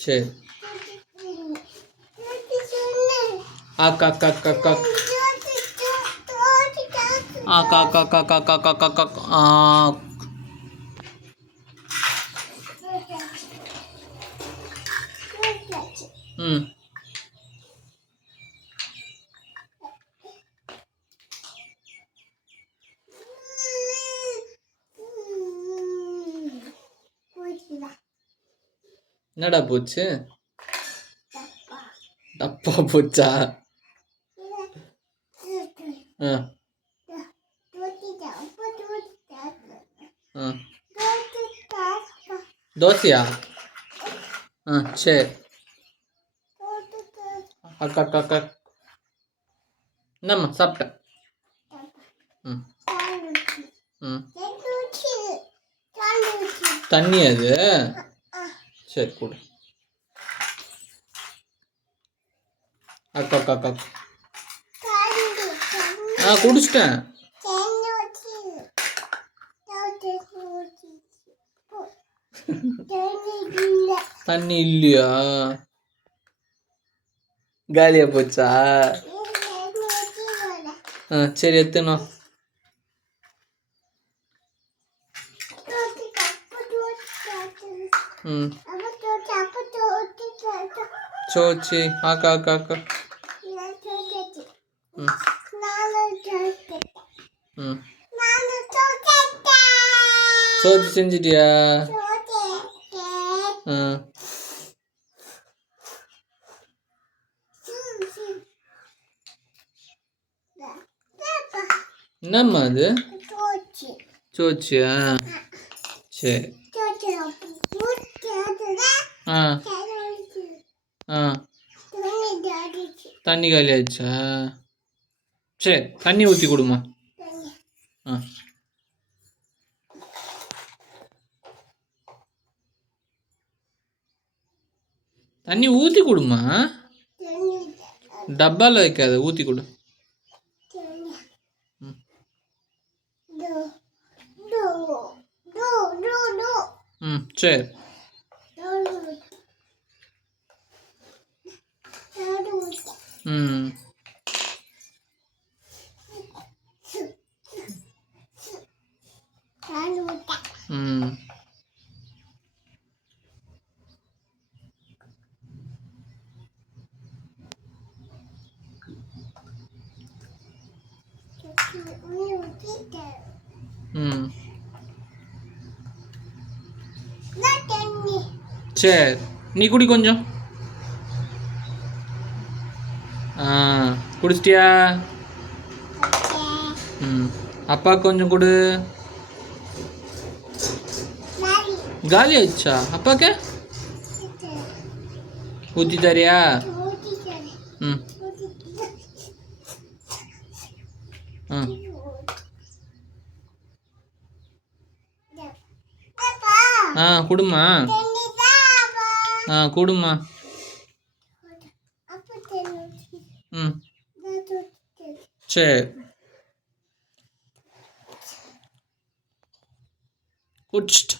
சரி. ஆக் ஆக் ஆக் ஆக் ஆக் ஆக் ஆக் ஆக் ஆக் ஆக் ஆக் ஆக் ஆக் ஆக் ஆக். ம். என்னடா போச்சு? தப்பா போச்சா? ஆ ஆ. தோசையா? ஆ சரி. அக்கா அக்கா அக்கா. என்னம்மா சாப்பிட்டேன். ம் ம். தண்ணி அது? சரி கொடு. அக்கா அக்கா அக்கா. ஆ குடிச்சிட்டேன். தண்ணி இல்லையா? காலியா போச்சா? ஆ சரி எத்துனோ. ம் சோச்சி ஆக்கா ஆக்கா ஆக்கா. ம் ம். சோச்சி செஞ்சிட்டியா? ஆ என்னம்மா அது? சோச்சியா? சரி. ஆ ஆ. தண்ணி காலி ஆயிடுச்சா? சரி தண்ணி ஊற்றி கொடுமா. ஆ தண்ணி ஊற்றி கொடுமா. டப்பாவில் வைக்காத ஊற்றி கொடு. ம் ம் சரி. ம் ம். ம் சரி நீ குடி கொஞ்சம். ஆ குடிச்சிட்டியா? ம் அப்பா கொஞ்சம் கொடு. காலி ஆயிடுச்சா? அப்பாக்கு ஊற்றி தரியா? ம் ம். ஆ கொடுமா. ஆ கொடுமா. ம் சரி குடிச்சிட்டு